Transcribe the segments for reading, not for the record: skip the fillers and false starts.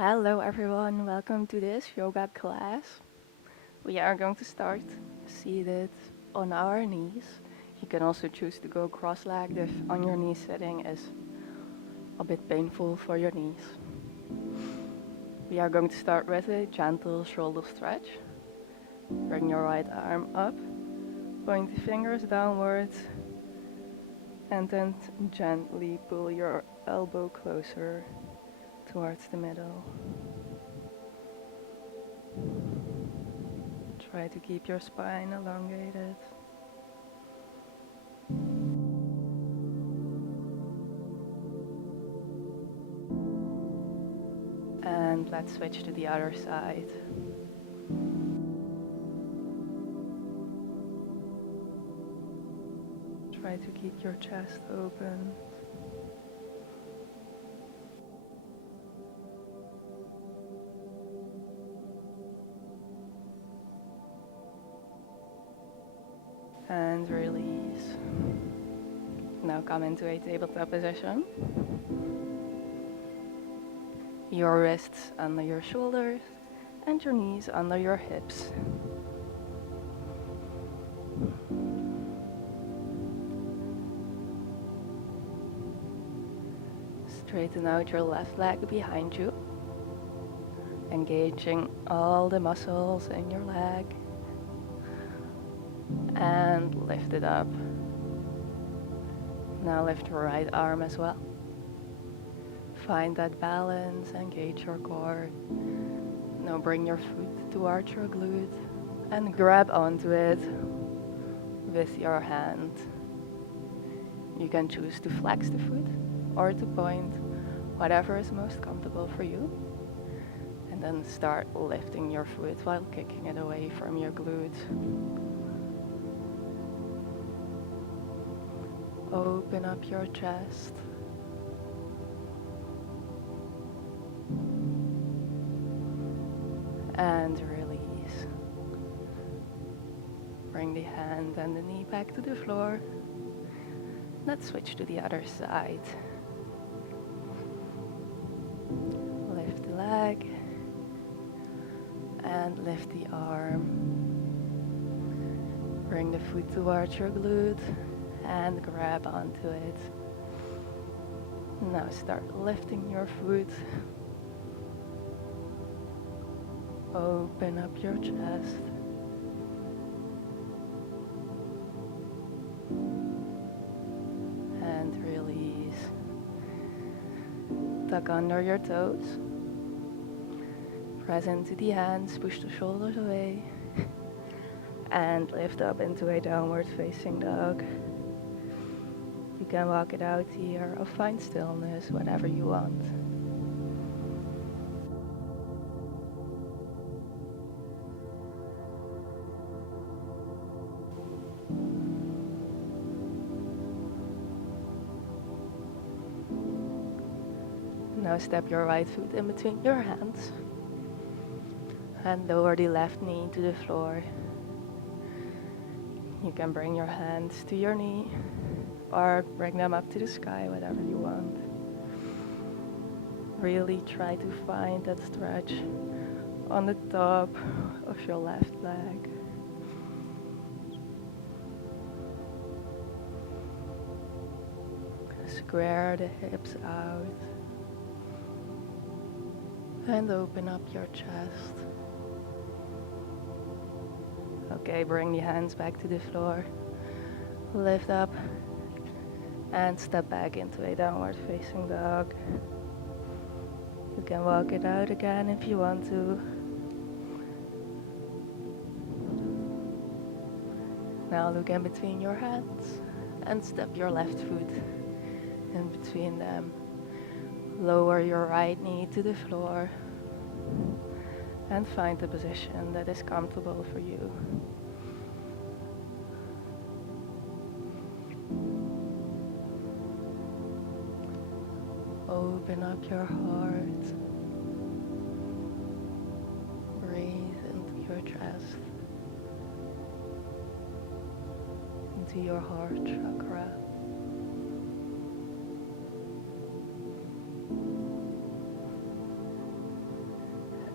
Hello everyone, welcome to this yoga class. We are going to start seated on our knees. You can also choose to go cross-legged if on your knee sitting is a bit painful for your knees. We are going to start with a gentle shoulder stretch. Bring your right arm up, point the fingers downwards, and then gently pull your elbow closer towards the middle. Try to keep your spine elongated. And let's switch to the other side. Try to keep your chest open. And release. Now come into a tabletop position. Your wrists under your shoulders and your knees under your hips. Straighten out your left leg behind you, engaging all the muscles in your leg, and lift it up. Now lift your right arm as well. Find that balance, engage your core. Now bring your foot towards your glute and grab onto it with your hand. You can choose to flex the foot or to point, whatever is most comfortable for you. And then start lifting your foot while kicking it away from your glute. Open up your chest. And release. Bring the hand and the knee back to the floor. Let's switch to the other side. Lift the leg and lift the arm. Bring the foot towards your glute and grab onto it. Now start lifting your foot. Open up your chest. And release. Tuck under your toes. Press into the hands, push the shoulders away. And lift up into a downward facing dog. You can walk it out here or find stillness, whatever you want. Now step your right foot in between your hands and lower the left knee to the floor. You can bring your hands to your knee or bring them up to the sky, whatever you want. Really try to find that stretch on the top of your left leg. Square the hips out and open up your chest. Okay, bring the hands back to the floor. Lift up and step back into a downward facing dog. You can walk it out again if you want to. Now look in between your hands and step your left foot in between them. Lower your right knee to the floor and find a position that is comfortable for you. Open up your heart. Breathe into your chest, into your heart chakra.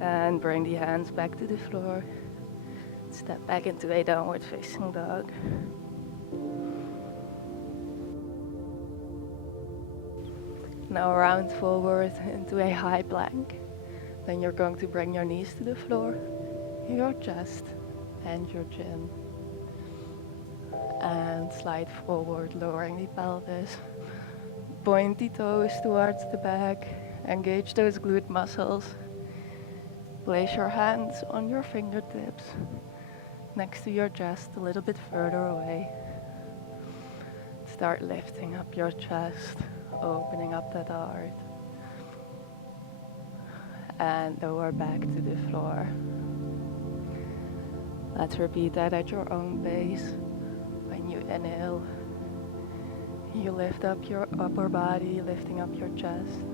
And bring the hands back to the floor. Step back into a downward facing dog. Now round forward into a high plank. Then you're going to bring your knees to the floor, your chest and your chin. And slide forward, lowering the pelvis. Point the toes towards the back. Engage those glute muscles. Place your hands on your fingertips next to your chest, a little bit further away. Start lifting up your chest, opening up that heart. And lower back to the floor. Let's repeat that at your own pace. When you inhale, you lift up your upper body, lifting up your chest.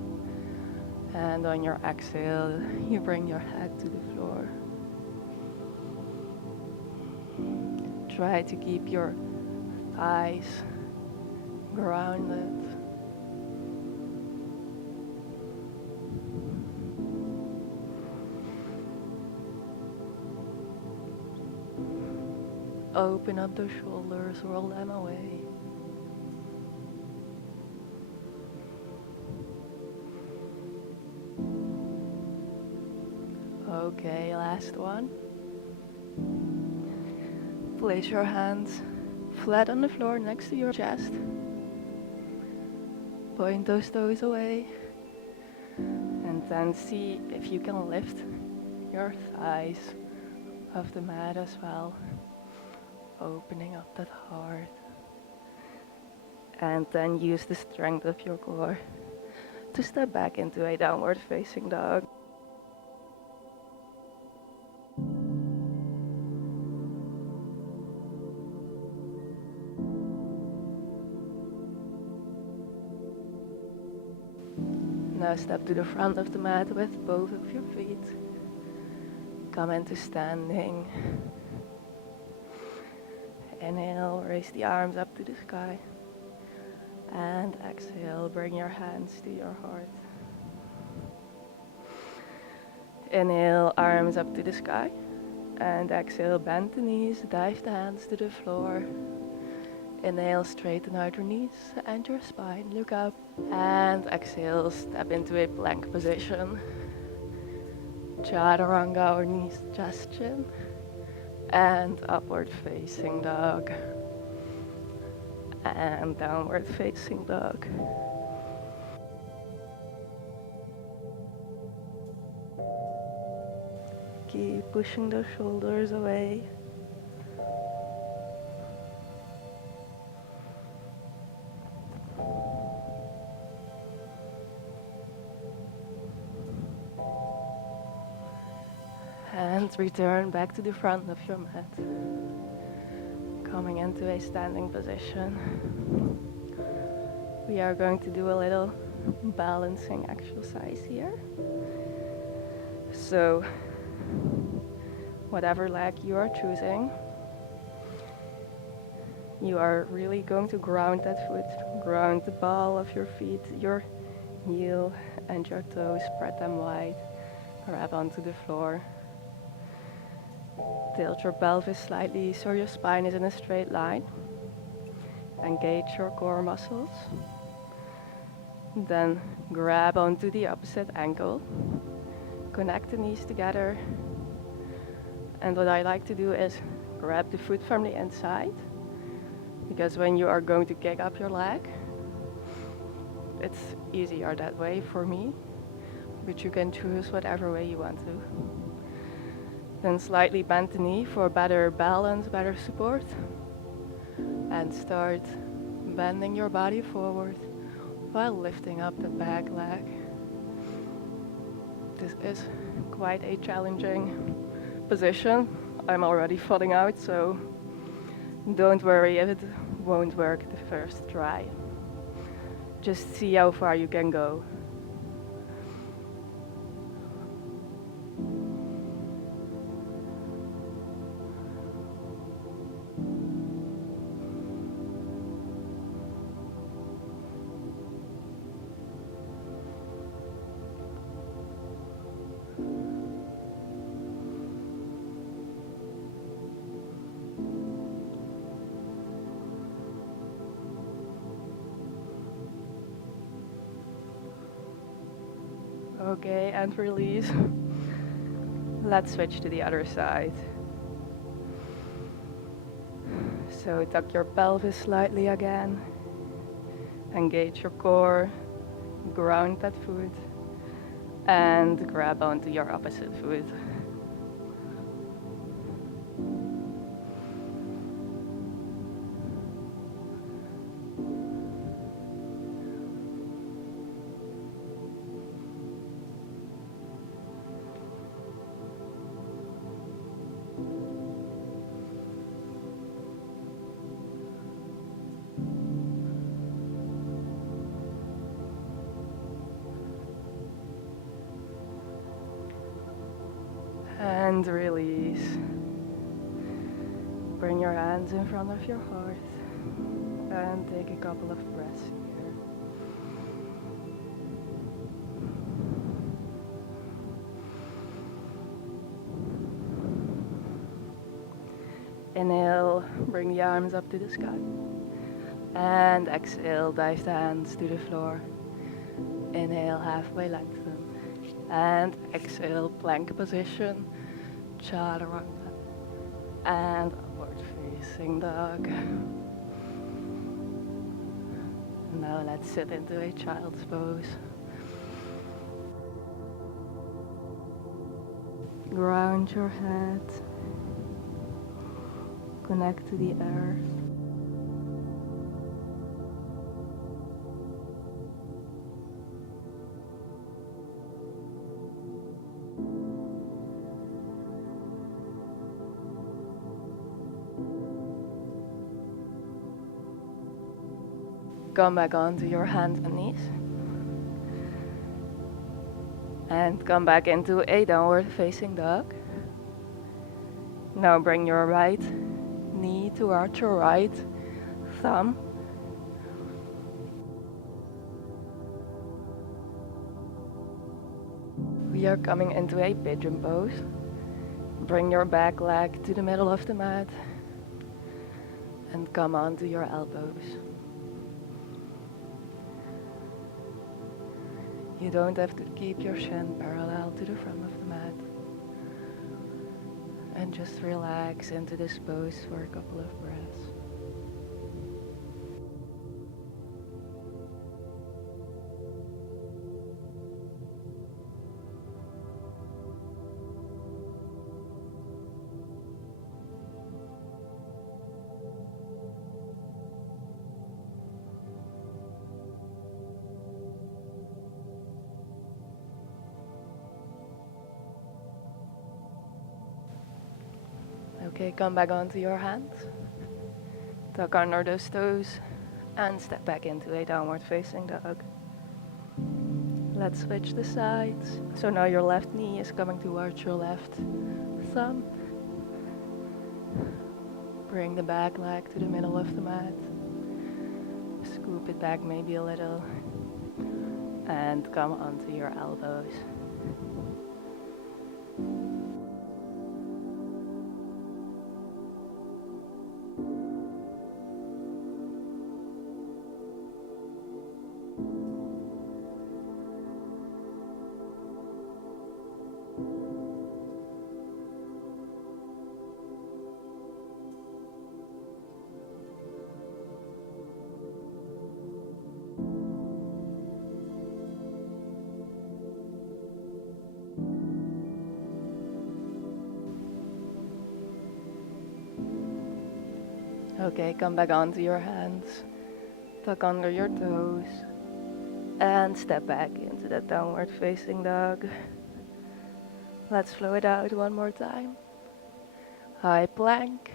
And on your exhale, you bring your head to the floor. Try to keep your thighs grounded. Open up the shoulders, roll them away. Okay, last one. Place your hands flat on the floor next to your chest. Point those toes away. And then see if you can lift your thighs off the mat as well. Opening up that heart. And then use the strength of your core to step back into a downward facing dog. Now step to the front of the mat with both of your feet. Come into standing. Inhale, raise the arms up to the sky. And exhale, bring your hands to your heart. Inhale, arms up to the sky. And exhale, bend the knees, dive the hands to the floor. Inhale, straighten out your knees and your spine, look up. And exhale, step into a plank position. Chaturanga or knees, chest, chin. And upward facing dog. And downward facing dog. Keep pushing the shoulders away. And return back to the front of your mat. Coming into a standing position. We are going to do a little balancing exercise here. So, whatever leg you are choosing, you are really going to ground that foot, ground the ball of your feet, your heel and your toes, spread them wide, grab onto the floor. Tilt your pelvis slightly so your spine is in a straight line. Engage your core muscles. Then grab onto the opposite ankle. Connect the knees together. And what I like to do is grab the foot from the inside. Because when you are going to kick up your leg, it's easier that way for me. But you can choose whatever way you want to. Then slightly bend the knee for better balance, better support. And start bending your body forward while lifting up the back leg. This is quite a challenging position. I'm already falling out, so don't worry if it won't work the first try. Just see how far you can go. Okay, and release. Let's switch to the other side. So tuck your pelvis slightly again. Engage your core. Ground that foot. And grab onto your opposite foot. And release. Bring your hands in front of your heart and take a couple of breaths here. Inhale, bring the arms up to the sky. And exhale, dive the hands to the floor. Inhale, halfway lengthen. And exhale, plank position, chaturanga. And upward facing dog. Now let's sit into a child's pose. Ground your head. Connect to the earth. Come back onto your hands and knees. And come back into a downward facing dog. Now bring your right knee towards your right thumb. We are coming into a pigeon pose. Bring your back leg to the middle of the mat and come onto your elbows. You don't have to keep your shin parallel to the front of the mat. And just relax into this pose for a couple of breaths. Okay, come back onto your hands. Tuck under those toes and step back into a downward facing dog. Let's switch the sides. So now your left knee is coming towards your left thumb. Bring the back leg to the middle of the mat. Scoop it back maybe a little. And come onto your elbows. Okay, come back onto your hands. Tuck under your toes. And step back into that downward facing dog. Let's flow it out one more time. High plank,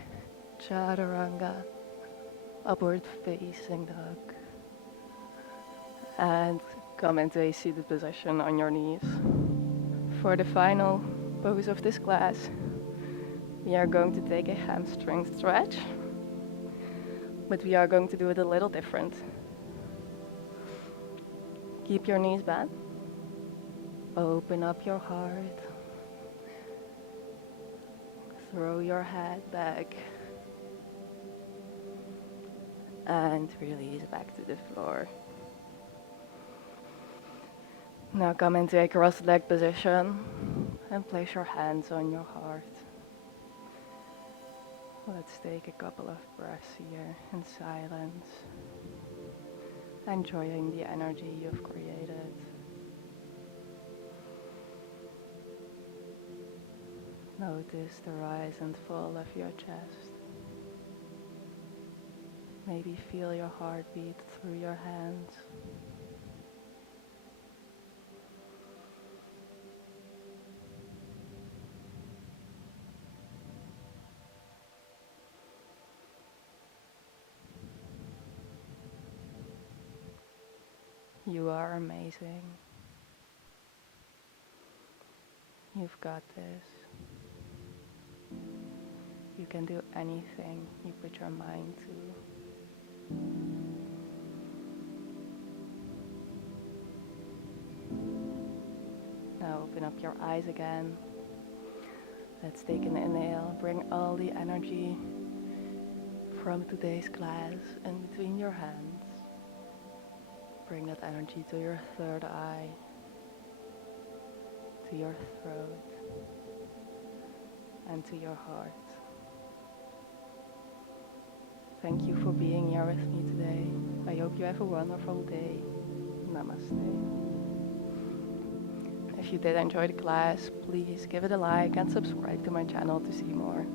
chaturanga, upward facing dog. And come into a seated position on your knees. For the final pose of this class, we are going to take a hamstring stretch, but we are going to do it a little different. Keep your knees bent. Open up your heart. Throw your head back. And release back to the floor. Now come into a crossed leg position and place your hands on your heart. Let's take a couple of breaths here in silence, enjoying the energy you've created. Notice the rise and fall of your chest. Maybe feel your heartbeat through your hands. You are amazing. You've got this. You can do anything you put your mind to. Now open up your eyes again. Let's take an inhale. Bring all the energy from today's class in between your hands. Bring that energy to your third eye, to your throat, and to your heart. Thank you for being here with me today. I hope you have a wonderful day. Namaste. If you did enjoy the class, please give it a like and subscribe to my channel to see more.